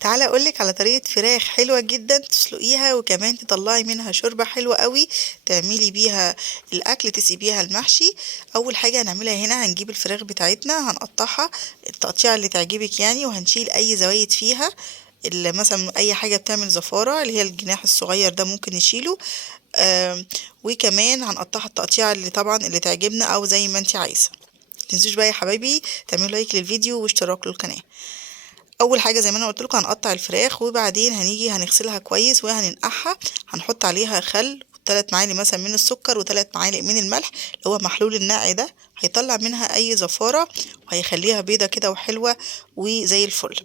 تعالى اقولك على طريقة فراخ حلوة جدا تسلقيها وكمان تطلعي منها شوربة حلوة قوي تعملي بيها الاكل، تسقي بيها المحشي. اول حاجة هنعملها هنا هنجيب الفراخ بتاعتنا هنقطعها التقطيع اللي تعجبك يعني، وهنشيل اي زوايد فيها اللي مثلا اي حاجة بتعمل زفارة اللي هي الجناح الصغير ده ممكن نشيله. وكمان هنقطعها التقطيع اللي طبعا اللي تعجبنا او زي ما انت عايزة. متنسوش بقى يا حبايبي تعملوا لايك للفيديو واشتراك للقناة. اول حاجه زي ما انا قلت لكم هنقطع الفراخ وبعدين هنيجي هنغسلها كويس وهننقعها. هنحط عليها خل 3 معالق مثلا من السكر و3 معالق من الملح اللي هو محلول النقع ده، هيطلع منها اي زفاره وهيخليها بيضه كده وحلوه وزي الفل.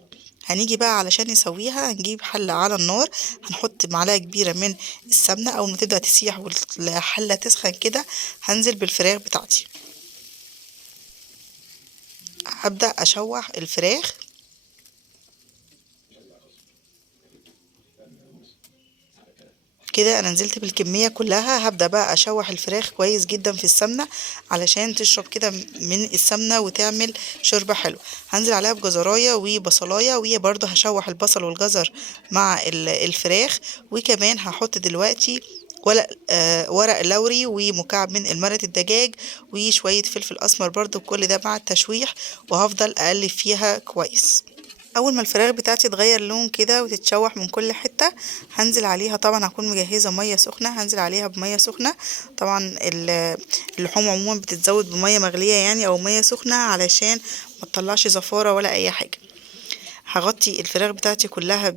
هنيجي بقى علشان نسويها هنجيب حله على النار، هنحط معلقه كبيره من السمنه. اول ما تبدا تسيح والحله تسخن كده هنزل بالفراخ بتاعتي، هبدا اشوح الفراخ كده. انا نزلت بالكمية كلها، هبدأ بقى اشوح الفراخ كويس جدا في السمنة علشان تشرب كده من السمنة وتعمل شوربة حلو. هنزل عليها بجزراية وبصلاية، وبرضه هشوح البصل والجزر مع الفراخ. وكمان هحط دلوقتي ورق لوري ومكعب من المرق الدجاج وشوية فلفل اسمر برضه، كل ده مع التشويح وهفضل اقلب فيها كويس. اول ما الفراخ بتاعتي تغير لون كده وتتشوح من كل حتة هنزل عليها، طبعا هكون مجهزة مية سخنة، هنزل عليها بمية سخنة. طبعا اللحوم عموما بتتزود بمية مغلية يعني او مية سخنة علشان ما تطلعش زفارة ولا اي حاجة. هغطي الفراخ بتاعتي كلها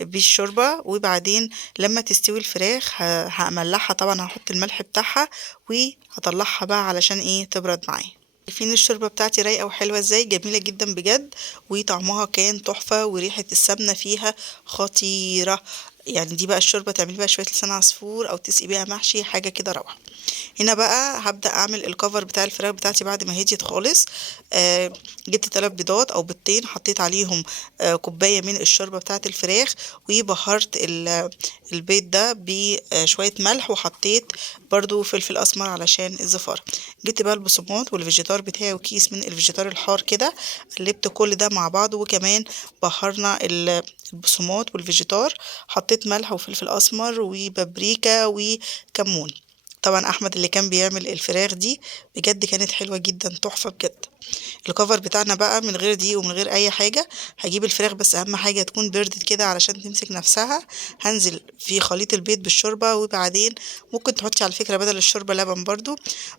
بالشوربة، وبعدين لما تستوي الفراخ هملحها، طبعا هحط الملح بتاعها وهطلعها بقى علشان ايه تبرد معايا. شايفين الشوربة بتاعتي رايقة وحلوة ازاي، جميلة جدا بجد، وطعمها كان تحفة وريحة السمنة فيها خطيرة. يعني دي بقى الشوربة تعملي بقى شوية لسان عصفور او تسقي بيها محشي، حاجة كده روعة. هنا بقى هبدأ اعمل الكفر بتاع الفراخ بتاعتي بعد ما هديت خالص. جبت 3 بيضات او بيضتين، حطيت عليهم كوباية من الشوربة بتاعت الفراخ، وبهرت البيض ده بشوية ملح، وحطيت برضو فلفل اسمر علشان الزفارة. جبت بقى البصمات والفيجيتار بتاعي وكيس من الفيجيتار الحار كده، قلبت كل ده مع بعض، وكمان بهرنا البصمات والفيجيتار، حطيت ملح وفلفل اسمر وبابريكا وكمون. طبعا احمد اللي كان بيعمل الفراخ دي بجد كانت حلوة جدا تحفة بجد. الكفر بتاعنا بقى من غير دقيق ومن غير اي حاجة، هجيب الفراخ بس اهم حاجة تكون بردت كده علشان تمسك نفسها. هنزل في خليط البيض بالشوربة، وبعدين ممكن تحطي على فكرة بدل الشوربة لبن برضو،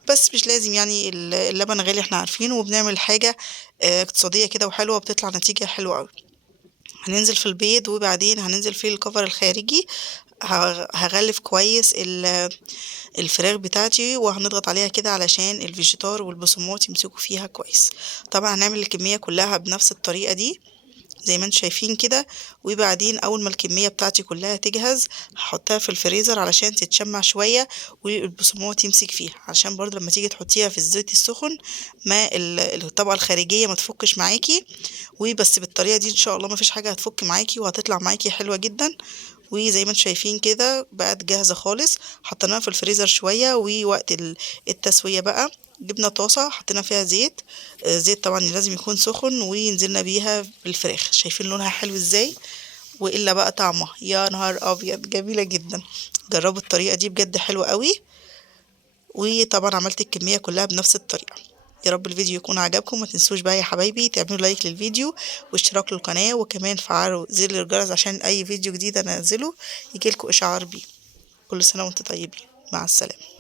بس مش لازم يعني اللبن غالي احنا عارفينه، وبنعمل حاجة اقتصادية كده وحلوة بتطلع نتيجة حلوة قوي. هننزل في البيض وبعدين هننزل في الكفر الخارجي، هغلف كويس الفراخ بتاعتي وهنضغط عليها كده علشان الفيجيتار والبصمات يمسكوا فيها كويس. طبعا هنعمل الكمية كلها بنفس الطريقة دي زي ما انتم شايفين كده. وبعدين اول ما الكمية بتاعتي كلها تجهز هحطها في الفريزر علشان تتشمع شوية والبصمات يمسك فيها، علشان برضه لما تيجي تحطيها في الزيت السخن ما الطبقة الخارجية ما تفكش معاكي. وبس بالطريقة دي ان شاء الله ما فيش حاجة هتفك معاكي وهتطلع معاكي حلوة جدا. وزي ما انتم شايفين كده بقت جاهزة خالص، حطيناها في الفريزر شوية. ووقت التسوية بقى جبنا طاسة حطينا فيها زيت، زيت طبعا لازم يكون سخن، ونزلنا بيها بالفراخ. شايفين لونها حلو ازاي، والا بقى طعمها يا نهار ابيض جميلة جدا. جربوا الطريقة دي بجد حلوة قوي. وطبعا عملت الكمية كلها بنفس الطريقة. يا رب الفيديو يكون عجبكم، ما تنسوش بقى يا حبايبي تعملوا لايك للفيديو واشتراك للقناة، وكمان فعلوا زر الجرس عشان اي فيديو جديد انزله يجيلكوا اشعار بيه. كل سنة وانتم طيبين، مع السلامة.